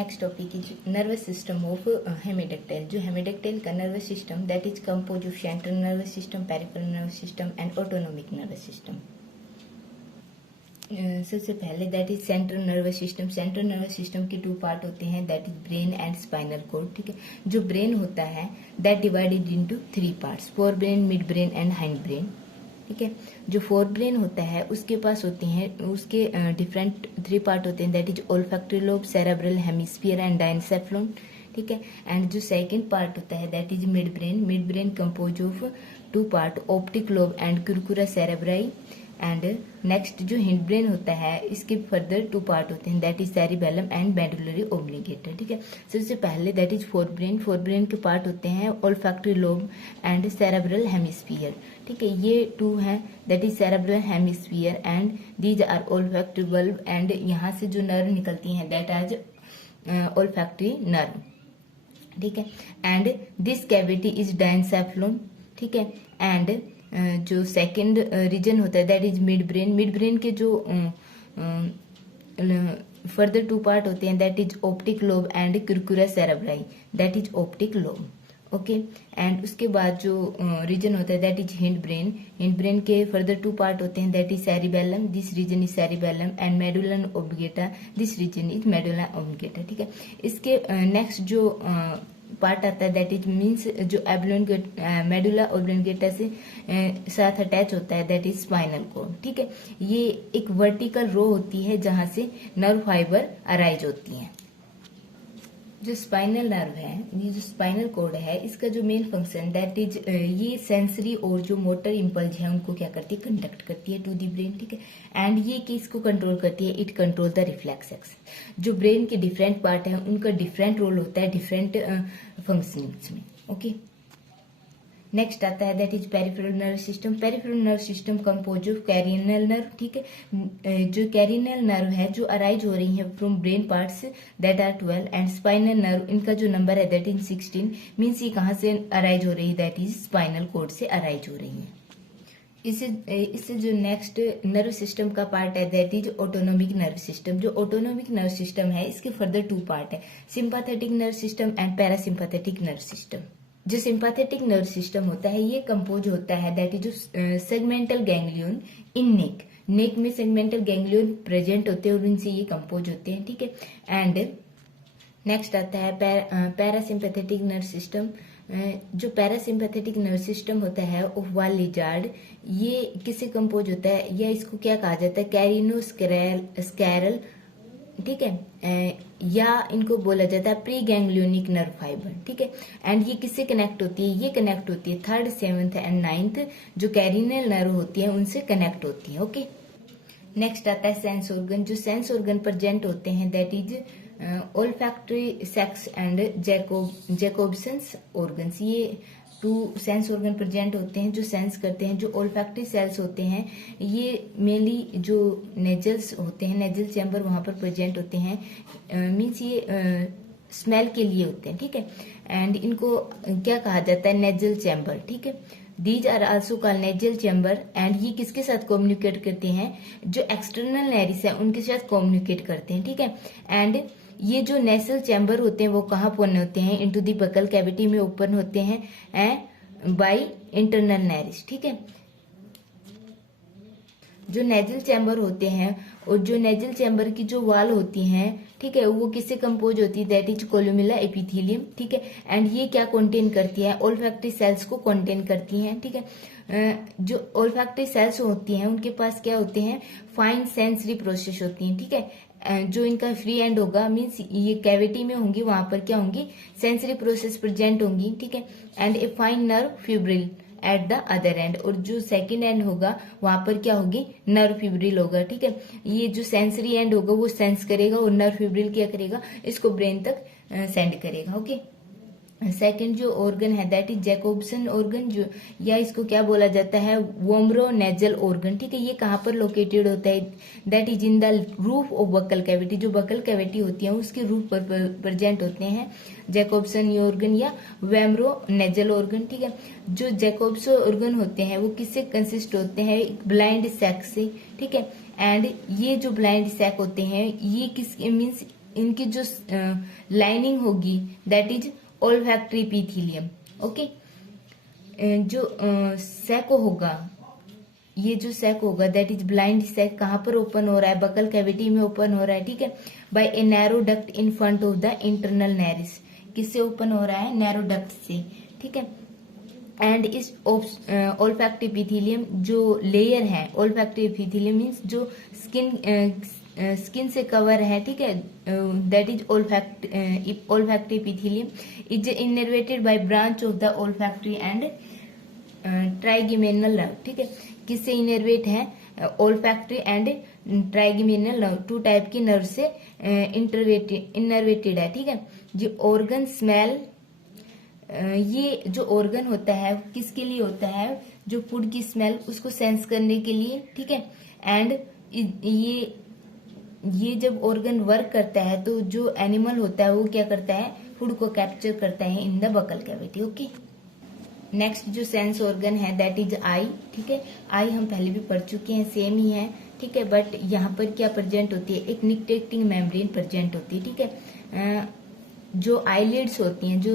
Next topic is nervous system of hemidactylus. जो hemidactylus का nervous system that is compose of central nervous system, peripheral nervous system and autonomic nervous system. सबसे पहले that is central nervous system. Central nervous system के two part होते हैं that is brain and spinal cord. ठीक है, जो brain होता है that divided into three parts, forebrain, midbrain and hindbrain. ठीक है, जो फोर ब्रेन होता है उसके पास होते हैं उसके डिफरेंट थ्री पार्ट होते हैं that is olfactory lobe, cerebral hemisphere and diencephalon. ठीक है, एंड जो सेकंड पार्ट होता है that is midbrain. Midbrain compose of two part, optic lobe and crura cerebri. And next जो hindbrain होता है इसके फर्दर टू पार्ट होते हैं that is cerebellum and medullary oblongata. ठीक है, सबसे पहले that is forebrain. Forebrain के पार्ट होते हैं olfactory lobe and cerebral hemisphere. ठीक है, ये टू हैं that is cerebral hemisphere and these are olfactory bulb. And यहाँ से जो नर्व निकलती हैं दैट आज ओल्फैक्टरी नर्व। ठीक है, and this cavity is diencephalon. ठीक है, एंड जो सेकंड रीजन होता है that is midbrain. Midbrain के जो फर्दर टू पार्ट होते हैं that is optic lobe and crura cerebri, that is optic lobe. Okay, and उसके बाद जो रीजन होता है that is hindbrain. Hindbrain के फर्दर टू पार्ट होते हैं that is cerebellum, this region is cerebellum and medulla ओब्लिगेटा, this region is medulla ओब्लिगेटा। ठीक है, इसके नेक्स्ट जो पार्ट आता है दैट इज मीन्स जो मेडुला ओब्लिगेटा से साथ अटैच होता है दैट इज स्पाइनल कॉर्ड। ठीक है, ये एक वर्टिकल रो होती है जहां से नर्व फाइबर अराइज होती हैं। जो स्पाइनल नर्व है, ये जो स्पाइनल कॉर्ड है, इसका जो मेन फंक्शन दैट इज ये सेंसरी और जो मोटर इम्पल्स है उनको क्या करती है, कंडक्ट करती है टू दी ब्रेन। ठीक है, एंड ये किसको कंट्रोल करती है, it control the reflex action. जो ब्रेन के डिफरेंट पार्ट है उनका डिफरेंट रोल होता है डिफरेंट फंक्शनिंग्स में। ओके, नेक्स्ट आता है that is peripheral nerve system. Peripheral nerve system compose of cranial nerve. ठीक है, जो कैरिनल नर्व है जो अराइज हो रही है from brain parts that are 12 and spinal nerve, इनका जो नंबर है दैट इज 16। मीन्स ये कहाँ से अराइज हो रही है, दैट इज स्पाइनल कॉर्ड से अराइज हो रही है। इससे जो नेक्स्ट नर्व सिस्टम का पार्ट है that is autonomic nerve system. जो ऑटोनोमिक नर्व सिस्टम है इसके फर्दर टू पार्ट है, sympathetic nerve system and parasympathetic nerve system. जो सिंपैथेटिक नर्व सिस्टम होता है ये कंपोज होता है दैट इज जो सेगमेंटल गैंग्लियन इन नेक में सेगमेंटल गैंग्लियन प्रेजेंट होते हैं और इनसे ये कंपोज होते हैं। ठीक है, एंड नेक्स्ट आता है पैरासिम्पैथेटिक नर्व सिस्टम। जो पैरासिम्पैथेटिक नर्व सिस्टम होता है ऑफ वाल लिजार्ड, ये किससे कंपोज होता है, या इसको क्या कहा जाता है, कैरिनोस्क्लेरल। ठीक है, या इनको बोला जाता है प्री गैंग्लियोनिक नर्व फाइबर। ठीक है, एंड ये किससे कनेक्ट होती है, ये कनेक्ट होती है थर्ड, सेवंथ एंड नाइन्थ जो कैरिनल नर्व होती है उनसे कनेक्ट होती है। ओके, नेक्स्ट आता है सेंस ऑर्गन। जो सेंस ऑर्गन प्रेजेंट होते हैं that is olfactory sacs and Jacobson's organs. ये टू सेंस ऑर्गन प्रेजेंट होते हैं जो सेंस करते हैं। जो ओल्फैक्टरी सेल्स होते हैं ये मेनली जो नेजल्स होते हैं, नेजल चैम्बर वहां पर प्रेजेंट होते हैं, मीन्स ये स्मेल के लिए होते हैं। ठीक है, एंड इनको क्या कहा जाता है, नेजल चैम्बर। ठीक है, these are also called nasal chamber. And ये किसके साथ कम्युनिकेट करते हैं, जो एक्सटर्नल नेरिस है उनके साथ कम्युनिकेट करते हैं। ठीक है, एंड ये जो नेसल चैम्बर होते हैं वो कहाँ ओपन होते हैं, इनटू दी बकल कैविटी में ओपन होते हैं बाय इंटरनल नेरिस। ठीक है, जो नेजल चैम्बर होते हैं और जो नेजल चैम्बर की जो वाल होती हैं, ठीक है, वो किससे कंपोज होती है, दैट इज कोलुमेला एपिथेलियम। ठीक है, एंड ये क्या कंटेन करती है, ओल्फैक्टरी सेल्स को कंटेन करती हैं। ठीक है, जो ओल्फैक्टरी सेल्स होती हैं उनके पास क्या होते हैं, फाइन सेंसरी प्रोसेस होती हैं। ठीक है, जो इनका फ्री एंड होगा मीन्स ये कैविटी में होंगी, वहां पर क्या होंगी, सेंसरी प्रोसेस प्रेजेंट होंगी। ठीक है, and a fine nerve fibril at the other and, और जो सेकंड एंड होगा वहां पर क्या होगी, नर्व फिब्रिल होगा। ठीक है, ये जो सेंसरी एंड होगा वो सेंस करेगा और नर्व फिब्रिल क्या करेगा, इसको ब्रेन तक सेंड करेगा। ओके, सेकंड जो ऑर्गन है दैट इज जैकोब्सन ऑर्गन, जो या इसको क्या बोला जाता है, वोम्ब्रोनेजल ऑर्गन। ठीक है, ये कहाँ पर लोकेटेड होता है, that is in the roof of buccal cavity. जो बकल कैविटी होती है उसके रूफ पर प्रेजेंट होते हैं जैकोब्सन ऑर्गन या वोम्ब्रोनेजल ऑर्गन। ठीक है, जो जैकोब्सन ऑर्गन होते हैं वो किससे कंसिस्ट होते हैं, ब्लाइंड सैक से। ठीक है, एंड ये जो ब्लाइंड सैक होते हैं ये किस मीन्स इनकी जो लाइनिंग होगी that is olfactory epithelium. Okay, जो सैको होगा, ये जो सैक होगा दैट इज ब्लाइंड सैक, कहां पर ओपन हो रहा है, बकल कैविटी में ओपन हो रहा है, ठीक है, by a narrow duct in front of the internal naris. किससे ओपन हो रहा है, नैरो डक्ट से, ठीक है। एंड इस ओल्फैक्टरी एपिथेलियम जो लेयर है, ओल्फैक्टरी एपिथेलियम मीन्स जो स्किन से कवर है, ठीक है, that is olfactory epithelium is innervated by branch of the olfactory and trigeminal nerve, ठीक है। किससे इनर्वेट है, olfactory and trigeminal nerve, 2 type की नर्व से इनर्वेटेड है, ठीक है। जो ऑर्गन स्मेल, ये जो ऑर्गन होता है किसके लिए होता है, जो फूड की स्मेल उसको सेंस करने के लिए, ठीक है। एंड ये जब ऑर्गन वर्क करता है तो जो एनिमल होता है वो क्या करता है, फूड को कैप्चर करता है in the buccal cavity. Okay, next जो सेंस ऑर्गन है दैट इज आई, ठीक है। आई हम पहले भी पढ़ चुके हैं, सेम ही है, ठीक है, बट यहाँ पर क्या प्रेजेंट होती है, एक निकटेक्टिंग मेम्ब्रेन प्रेजेंट होती है, ठीक है। जो आईलिड्स होती हैं, जो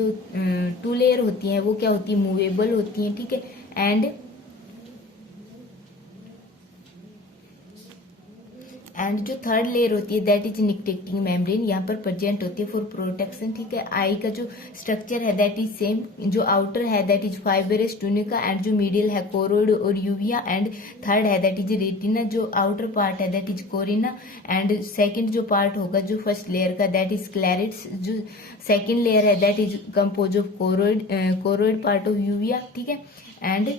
2 लेयर होती हैं, वो क्या होती है, मूवेबल होती हैं, ठीक है। एंड जो 3rd लेयर होती है दैट इज निकटेक्टिंग मेम्ब्रेन, यहाँ पर प्रेजेंट होती है फॉर प्रोटेक्शन, ठीक है। आई का जो स्ट्रक्चर है दैट इज सेम, जो आउटर है that is fibrous tunica and जो मिडिल है कोरोइड और यूविया एंड 3rd है दैट इज रेटिना, जो आउटर पार्ट है that is Corina and second जो पार्ट होगा जो फर्स्ट लेयर का दैट इज क्लैरिट्स, जो सेकंड लेयर है that is compose of choroid part of uvea, ठीक है। एंड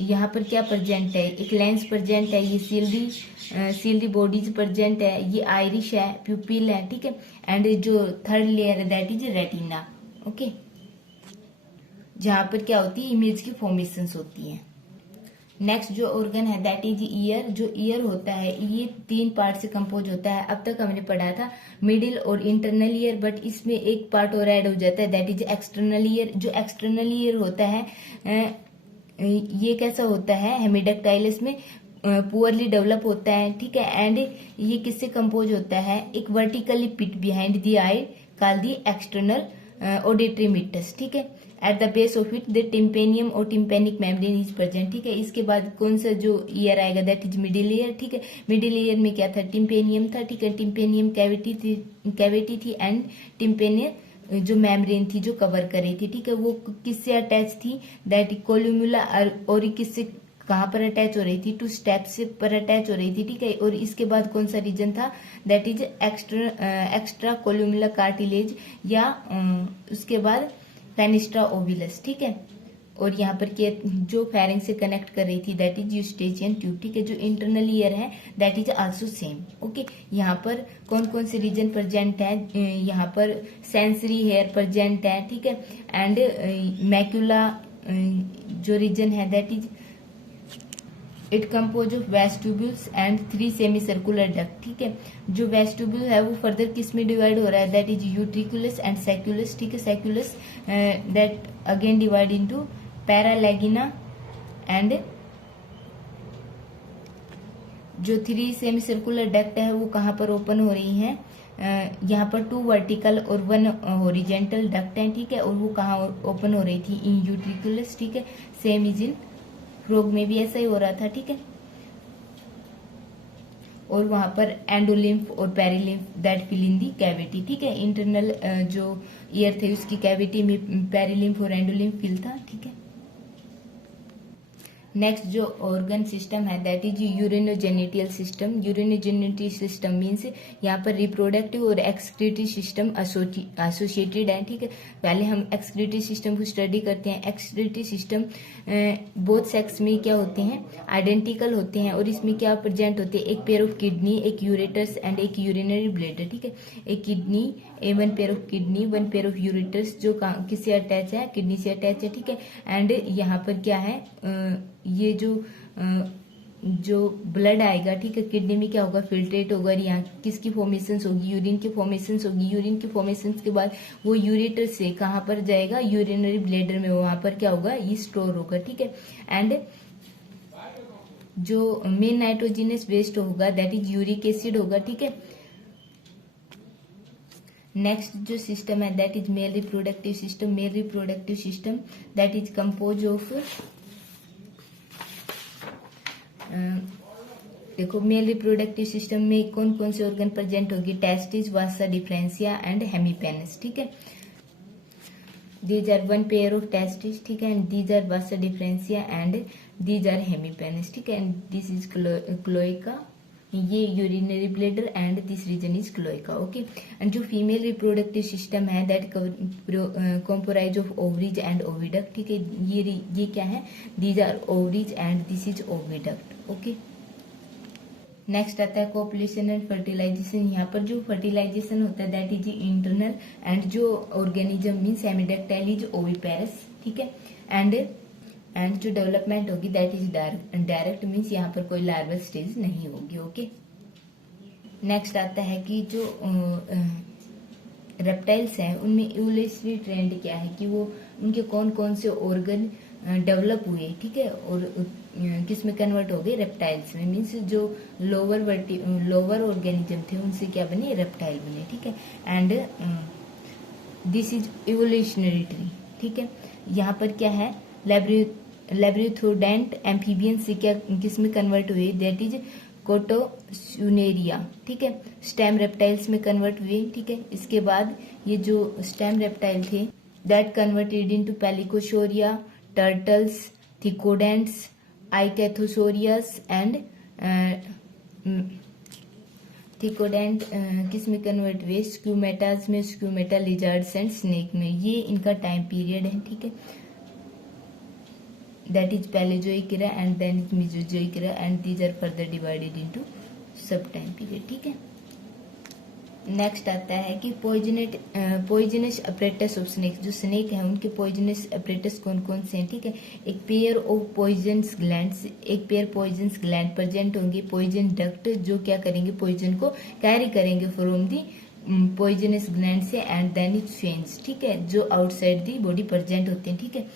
यहाँ पर क्या प्रेजेंट है, एक लेंस प्रेजेंट है, ये सील्डी बॉडीज प्रेजेंट है, ये आयरिश है, प्यूपिल है, ठीक है। एंड जो 3rd लेयर है दैट इज रेटिना। ओके, जहां पर क्या होती है, इमेज की फॉर्मेशंस होती हैं। नेक्स्ट जो ऑर्गन है दैट इज ईयर, जो ईयर होता है ये 3 पार्ट से कंपोज होता है। अब तक हमने पढ़ा था मिडिल और इंटरनल ईयर, बट इसमें एक पार्ट और ऐड हो जाता है दैट इज एक्सटर्नल ईयर। जो एक्सटर्नल ईयर होता है ये कैसा होता है, हेमिडक्टाइलस में पुअरली डेवलप होता है, ठीक है। एंड ये किससे कंपोज होता है, एक vertically pit behind the eye called the external auditory meatus, ठीक है। At the base of it the tympanium और टिम्पेनिक मेम्ब्रेन इज प्रेजेंट, ठीक है। इसके बाद कौन सा जो ईयर आएगा दैट इज मिडिल ईयर, ठीक है। मिडिल ईयर में क्या था, टिम्पेनियम था, ठीक है। टिम्पेनियम कैविटी थी एंड टिम्पेनियम जो मेम्ब्रेन थी जो कवर कर रही थी, ठीक है। वो किससे अटैच थी, दैट कोल्यूमुला और किससे कहाँ पर अटैच हो रही थी, 2 स्टेप्स पर अटैच हो रही थी, ठीक है। और इसके बाद कौन सा रीजन था, दैट इज एक्स्ट्रा कोल्यूमुला कार्टिलेज या उसके बाद फेनिस्ट्रा ओविलस, ठीक है। और यहाँ पर के जो फेरिंग से कनेक्ट कर रही थी दैट इज यूस्टेचियन ट्यूब, ठीक है। जो इंटरनल ईयर है that is also same. Okay, यहाँ पर कौन कौन से रीजन प्रेजेंट है, यहाँ पर सेंसरी हेयर प्रेजेंट है, ठीक है। एंड मैक्यूला जो रीजन है that is it compose of vestibules and 3 semi circular duct, ठीक है। जो वेस्टिब्यूल है वो फर्दर किस में डिवाइड हो रहा है, that is utriculus and sacculus, ठीक है। Sacculus that again divide into paralagena and जो 3 सेमी सर्कुलर डक्ट है वो कहाँ पर ओपन हो रही है, यहाँ पर 2 वर्टिकल और 1 हॉरिजेंटल डक्ट है, ठीक है। और वो कहाँ ओपन हो रही थी, इन यूट्रिकुलस, ठीक है। सेम इज इन फ्रॉग में भी ऐसा ही हो रहा था, ठीक है। और वहां पर एंडोलिम्फ और perilymph that fill in the cavity, ठीक है। इंटरनल जो ईयर थे उसकी कैविटी में पेरिलिम्फ और एंडोलिम्फ फिल था, ठीक है। नेक्स्ट जो ऑर्गन सिस्टम है that is urinogenital system. Urinogenital system means यहाँ पर रिप्रोडक्टिव और एक्सक्रीटरी सिस्टम एसोसिएटेड है, ठीक है। पहले हम एक्सक्रीटरी सिस्टम को स्टडी करते हैं। एक्सक्रीटरी सिस्टम बोथ सेक्स में क्या होते हैं, आइडेंटिकल होते हैं। और इसमें क्या प्रेजेंट होते हैं, एक पेयर ऑफ किडनी, एक यूरेटस एंड एक यूरिनरी ब्लैडर, ठीक है। एक kidney, 1 pair of kidney, 1 pair of ureters जो किससे अटैच है, किडनी से अटैच है, ठीक है। एंड यहाँ पर क्या है, ये जो ब्लड आएगा, ठीक है, किडनी में क्या होगा, फिल्ट्रेट होगा। यहाँ किसकी फॉर्मेशंस होगी, यूरिन की फॉर्मेशंस होगी। यूरिन की फॉर्मेशंस के बाद वो यूरेटर से कहाँ पर जाएगा, यूरिनरी ब्लैडर में, वहां पर क्या होगा, ये स्टोर होगा, ठीक है। एंड जो मेन नाइट्रोजिनस वेस्ट होगा दैट इज यूरिक एसिड होगा, ठीक है। नेक्स्ट जो सिस्टम है that is male reproductive system. Male reproductive system that is compose of, देखो मेल रिप्रोडक्टिव सिस्टम में कौन कौन से ऑर्गन प्रेजेंट होगी, testis, vasa deferentia and hemipenis, ठीक है। These are one pair of testis, ठीक है, and these are vasa deferentia and these are hemipenis, ठीक है, एंड दिस इज क्लोइका, ये urinary bladder and this region is cloaca, okay. And जो female reproductive system है that comprise of ovaries and oviduct, ठीक है, ये क्या है, these are ovaries and this is oviduct, okay. Next आता है कोपुलेशन एंड फर्टिलाइजेशन। यहाँ पर जो फर्टिलाइजेशन होता है दैट इज इंटरनल एंड जो ऑर्गेनिज्म मीन्स हेमीडक्टाइल इज ओविपेरस, ठीक है, एंड जो डेवलपमेंट होगी दैट इज डायरेक्ट मीन्स यहाँ पर कोई लार्वल स्टेज नहीं होगी, ओके। नेक्स्ट आता है कि जो रेप्टाइल्स हैं उनमें इवोल्यूशनरी ट्रेंड क्या है कि वो उनके कौन कौन से ऑर्गन डेवलप हुए, ठीक है, और किस में कन्वर्ट हो गए, रेप्टाइल्स में, मीन्स जो लोअर ऑर्गेनिज्म थे उनसे क्या बने, रेप्टाइल बने, ठीक है, and this is evolutionary tree, ठीक है। यहाँ पर क्या है, लैब्रियोथोडेंट एम्फीबियन से क्या किस में कन्वर्ट हुए, दैट इज कोटोसुनेरिया, ठीक है, स्टेम रेप्टाइल्स में कन्वर्ट हुए, ठीक है। इसके बाद ये जो स्टेम रेप्टाइल थे that converted into pelycosauria, turtles, thecodonts, ichthyosaurus and thecodont किस में कन्वर्ट हुए, स्क्यूमेटास में, स्क्यूमेटा लिजार्ड्स एंड स्नेक में, ये इनका टाइम पीरियड है, ठीक है, that is Palaeozoic era and then is Mesozoic era and these are further divided into sub time period, ठीक है। नेक्स्ट आता है कि पॉइजनस अपरेटस ऑफ स्नेक, जो स्नेक है उनके पॉइजनस अपरेटस कौन कौन से हैं, ठीक है। एक पेयर ऑफ पॉइजनस ग्लैंड्स, एक पेयर पॉइजनस ग्लैंड प्रेजेंट होंगे, पॉइजन डक्ट जो क्या करेंगे, पॉइजन को कैरी करेंगे फ्रॉम दी पॉइजनस ग्लैंड से, एंड देन इट फेंस, ठीक है, जो आउटसाइड दी बॉडी प्रेजेंट होते हैं, ठीक है।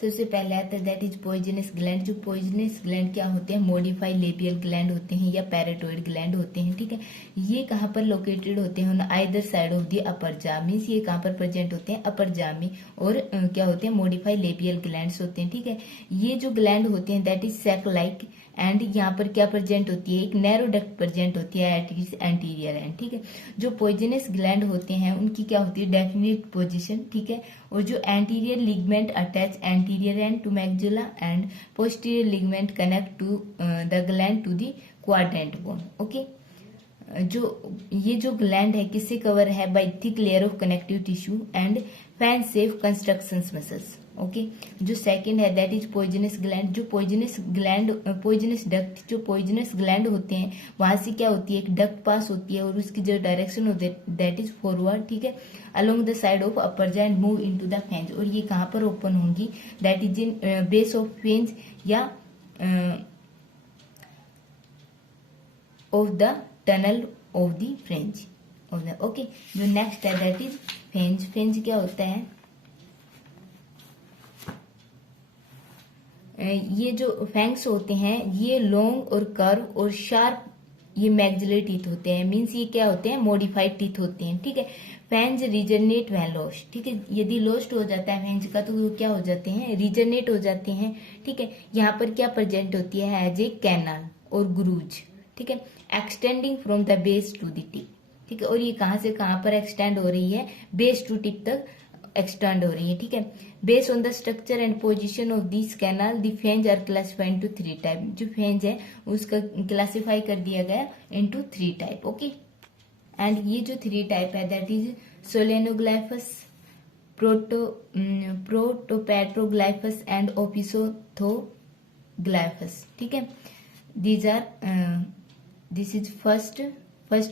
सबसे पहले आता है दैट इज पॉइजनस ग्लैंड। जो पॉइजनस ग्लैंड क्या होते हैं, मॉडिफाइड लेबियल ग्लैंड होते हैं या पैराटोइड ग्लैंड होते हैं, ठीक है। ये कहाँ पर लोकेटेड होते हैं, on either side of the upper jaw, means ये कहाँ पर प्रेजेंट होते हैं, अपर जा में, और क्या होते हैं, मॉडिफाइड लेबियल ग्लैंड्स होते हैं, ठीक है। ये जो ग्लैंड होते हैं that is sac like, and यहाँ पर क्या प्रेजेंट होती है, एक नैरो डक्ट प्रेजेंट होती है एट इट्स एंटीरियर एंड, ठीक है। जो पॉइजनस ग्लैंड होते हैं उनकी क्या होती है, डेफिनेट पोजीशन, ठीक है, और जो anterior ligament attach anterior end to maxilla and posterior ligament connect to the gland to the quadrant bone, okay. ये जो ग्लैंड है किससे कवर है, by thick layer of connective tissue and fan shape construction muscles, okay. जो second है that is poisonous gland. जो poisonous duct, जो poisonous gland होते हैं वहां से क्या होती है, एक डक्ट पास होती है और उसकी जो डायरेक्शन होती है दैट इज फॉरवर्ड, ठीक है, along the side of upper jaw and move into the fangs, और ये कहाँ पर ओपन होंगी, that is in base of fangs या of the tunnel of the French of the, okay. जो नेक्स्ट है दैट इज फेंज। फेंज क्या होता है, ये जो फैंग्स होते हैं ये लॉन्ग और कर्व और शार्प ये मैग्जिलरी टीथ होते हैं, मीन्स ये क्या होते हैं, मॉडिफाइड टीथ होते हैं, ठीक है। फैंज रीजनरेट व्हेन लॉस्ट, ठीक है, यदि लॉस्ट हो जाता है फैंज का तो वो क्या हो जाते हैं, रीजनरेट हो जाते हैं, ठीक है। यहाँ पर क्या प्रेजेंट होती है, एज ए कैनाल और ग्रूज, ठीक है, extending from the base to the tip, ठीक है, और ये कहाँ से कहाँ पर एक्सटेंड हो रही है, बेस टू टिप तक एक्सटेंड हो रही है, ठीक है। Based on the structure and position of this canal the fangs are classified into 3 type. जो फेंज है उसका क्लासिफाई कर दिया गया इनटू 3 टाइप, ओके। एंड ये जो 3 टाइप है that is solenoglyphous, proteroglyphous and opisthoglyphous, ठीक है। These are this is first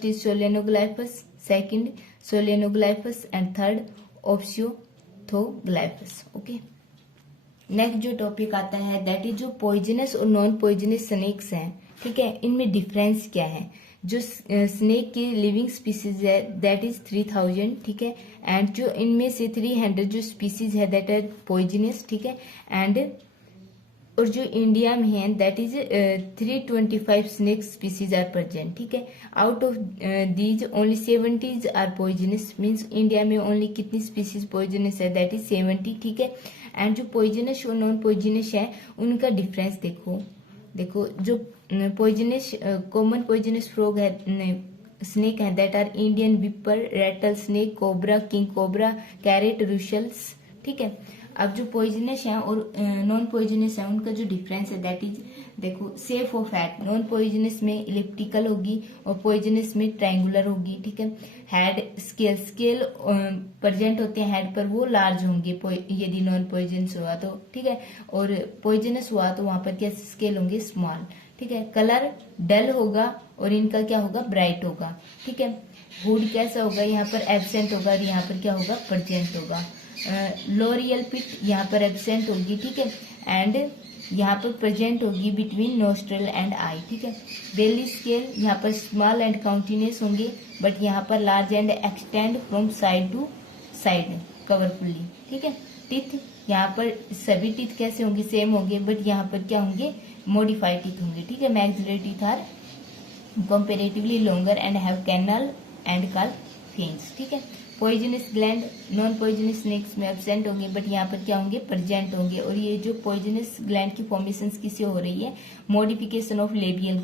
is solenoglyphous, second solenoglyphous and third opisthoglyphous, okay. Next जो टॉपिक आता है दैट इज जो पॉइजनस और नॉन पॉइजनस स्नेक्स हैं, ठीक है, इनमें डिफरेंस क्या है। जो स्नेक की लिविंग स्पीसीज है दैट इज 3000, ठीक है, एंड जो इनमें से 300 जो स्पीसीज है दैट आर पॉइजनस, ठीक है, एंड और जो इंडिया में है that is 325 snake species are present, ठीक है। Out of these only 70 are poisonous, means India में ओनली कितनी स्पीसीज पॉइजनस है, दैट इज 70, ठीक है। एंड जो पॉइजनस और नॉन पॉइजनस है उनका डिफरेंस देखो जो पॉइजनस कॉमन पॉइजनस फ्रॉग है स्नेक है that are Indian viper, rattlesnake, cobra, king cobra, krait, Russell's, ठीक है। अब जो पॉइजनस है और नॉन पॉइजनस है उनका जो डिफरेंस है दैट इज देखो safe of had, non poisonous में इलिप्टिकल होगी और पॉइजनस में ट्रायंगुलर होगी, ठीक है। हेड स्केल प्रेजेंट होते हैं हेड पर, वो लार्ज होंगे यदि नॉन पॉइजनस हुआ तो, ठीक है। और पॉइजनस हुआ तो वहां पर क्या स्केल होंगे स्मॉल, ठीक है। कलर डल होगा और इनका क्या होगा ब्राइट होगा, ठीक है। हुड कैसा होगा, यहाँ पर एब्सेंट होगा और यहाँ पर क्या होगा प्रेजेंट होगा। लोरियल पिट यहाँ पर एब्सेंट होगी, ठीक है। एंड यहाँ पर प्रेजेंट होगी बिटवीन नोस्ट्रल एंड आई, ठीक है। बेली स्केल यहाँ पर स्मॉल एंड काउंटिन्यूस होंगे बट यहाँ पर large and extend from side to side cover fully, ठीक है। टीथ यहाँ पर सभी टीथ कैसे होंगे सेम होंगे बट यहाँ पर क्या होंगे मॉडिफाइड टीथ होंगे, ठीक है। Maxillary teeth are comparatively longer and have canal and called fangs, ठीक है। Poisonous gland non poisonous snakes में एब्सेंट होंगे बट यहाँ पर क्या होंगे प्रेजेंट होंगे। और ये जो पॉइजनस ग्लैंड की फॉर्मेशन किससे हो रही है, मॉडिफिकेशन ऑफ लेबियल